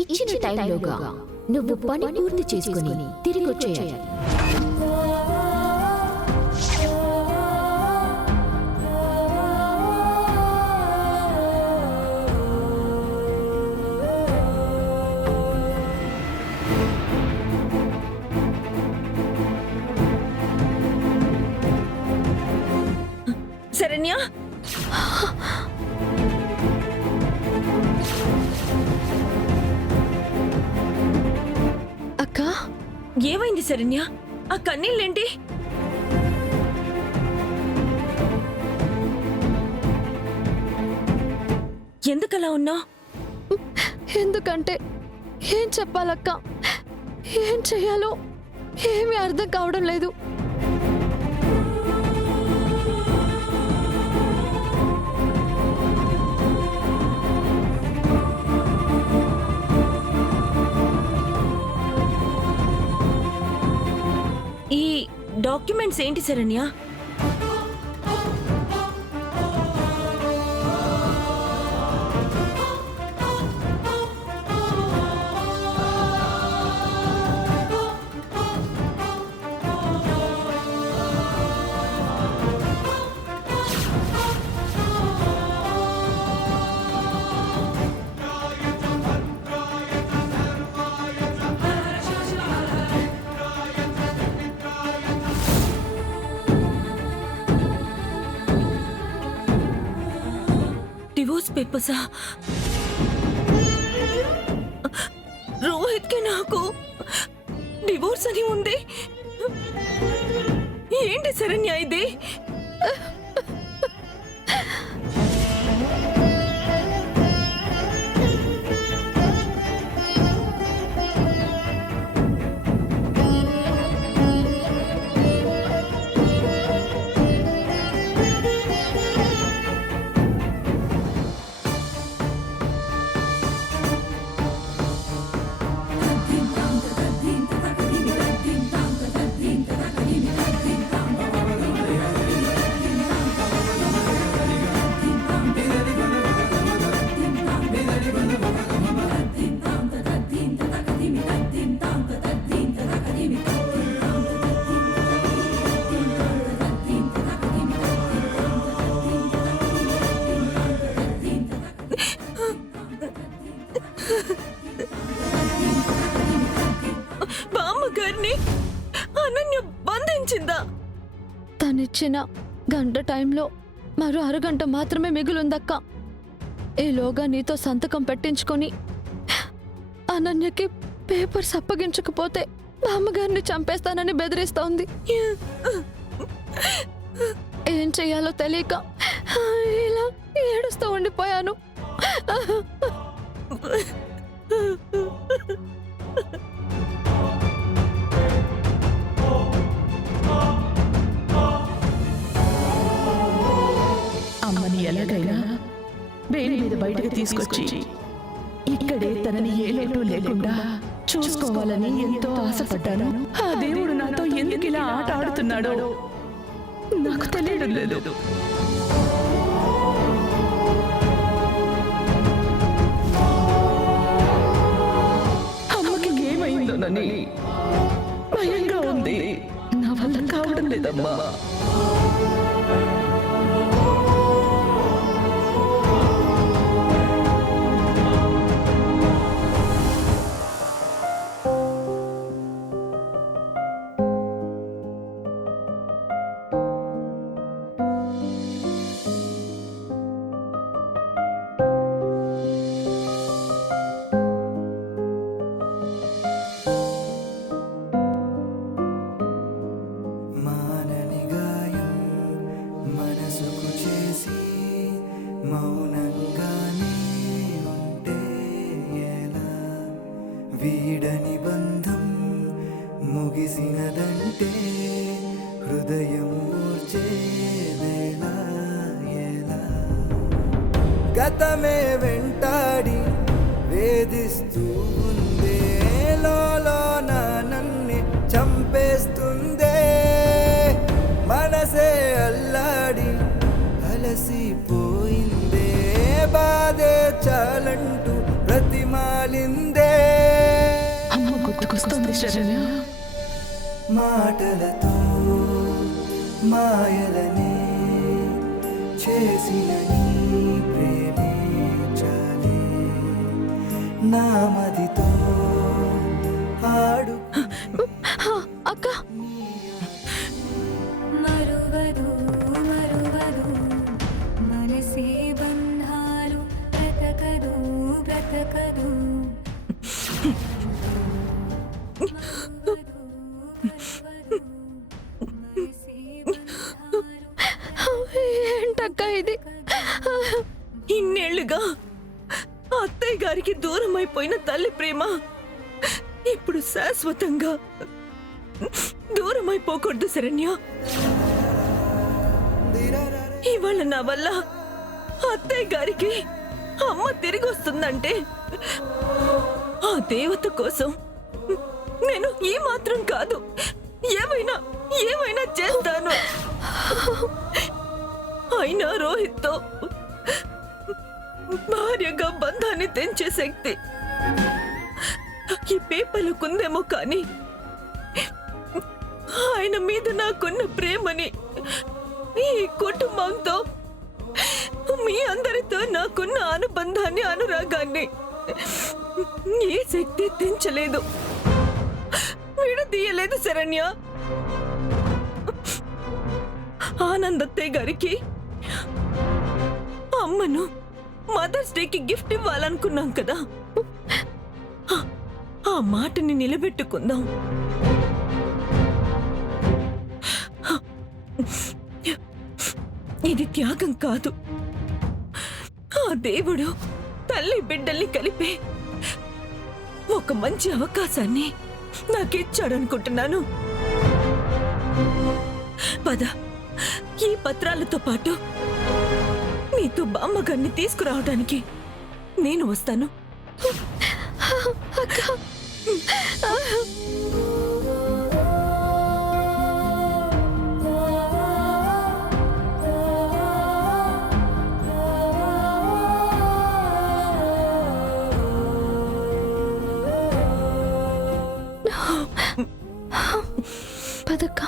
ఇచ్చిన టైంలోగా నువ్వు పని పూర్తి చేసుకుని తిరిగి వచ్చేయాలి. శరణ్య, అక్క ఏమైంది శరణ్య? ఆ కన్నీళ్ళేంటి? ఎందుకలా ఉన్నావు? ఎందుకంటే ఏం చెప్పాలక్క, ఏం చెయ్యాలో ఏమీ అర్థం కావడం లేదు. ఈ డాక్యుమెంట్స్ ఏంటి శరణ్య? డివోర్స్ పేపర్సా? రోహిత్కి నాకు డివోర్స్ అని ఉంది. ఏంటి శరణ్య ఇది? బామ్మగారిని అనన్య బంధించిందా? తనిచ్చిన గంట టైంలో మరో అరగంట మాత్రమే మిగులుందక్క. ఈలోగా నీతో సంతకం పెట్టించుకొని అనన్యకి పేపర్స్ అప్పగించకపోతే మా అమ్మగారిని చంపేస్తానని బెదిరిస్తోంది. ఏం చెయ్యాలో తెలియక ఇలా ఏడుస్తూ ఉండిపోయాను. అమ్మని ఎలాగైనా వేలి మీద బయటకు తీసుకొచ్చి ఇక్కడే తనని ఏ లోటు లేకుండా చూసుకోవాలని ఎంతో ఆశపడ్డాను. ఆ దేవుడు నాతో ఎందుకు ఇలా ఆట ఆడుతున్నాడో నాకు తెలియడం లేదు. అమ్మకి ఏమైందోనని భయంగా ఉంది. నా వల్ల కావడం లేదమ్మా. వీడని బంధం ముగిసినదంటే హృదయం మూర్చేదేలా ఎలా గతమే వెంటాడి వేధిస్తూ ఉందే లోలోన నన్ను చంపేస్తుందే మనసే అల్లాడి అలసిపోయిందే బాధే చాలంటూ బ్రతిమాలిందే వస్తుంది శరణ్య. మాటలతో మాయలనే చేసిన నీ ప్రేమే చాలే నామదితో ఆడు అక్క మరువదు మరువదు మనసే బంధాలు బ్రతకదు బ్రతకదు ఏంటక్క ఇది? ఇన్నేళ్లుగా అత్తయ్య గారికి దూరం అయిపోయిన తల్లి ప్రేమ ఇప్పుడు శాశ్వతంగా దూరం అయిపోకూడదు శరణ్య. ఇవాళ నా వల్ల అత్తయ్య గారికి అమ్మ తిరిగి వస్తుందంటే ఆ దేవత కోసం నేను ఈ మాత్రం కాదు, ఏమైనా ఏమైనా చేస్తాను. అయినా రోహిత్తో భార్యగా బంధాన్ని తెంచే శక్తి ఈ పేపర్లకుందేమో కానీ ఆయన మీద నాకున్న ప్రేమని ఈ కుటుంబంతో మీ అందరితో నాకున్న అనుబంధాన్ని అనురాగాన్ని ఏ శక్తి తెంచలేదు, విడదీయలేదు శరణ్య. ఆనందత్తయ్య గారికి అమ్మను మదర్స్ డేకి గిఫ్ట్ ఇవ్వాలనుకున్నాం కదా, ఆ మాటని నిలబెట్టుకుందాం. ఇది త్యాగం కాదు, ఆ దేవుడు తల్లి బిడ్డల్ని కలిపే ఒక మంచి అవకాశాన్ని నాకిచ్చాడనుకుంటున్నాను. పద, ఈ పత్రాలతో పాటు నీతో బామ్మగారిని తీసుకురావడానికి నేను వస్తాను. పదక్క.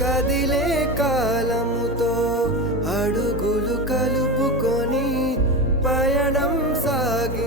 కదిలే కాలముతో అడుగులు కలుపుకొని పయనం సాగి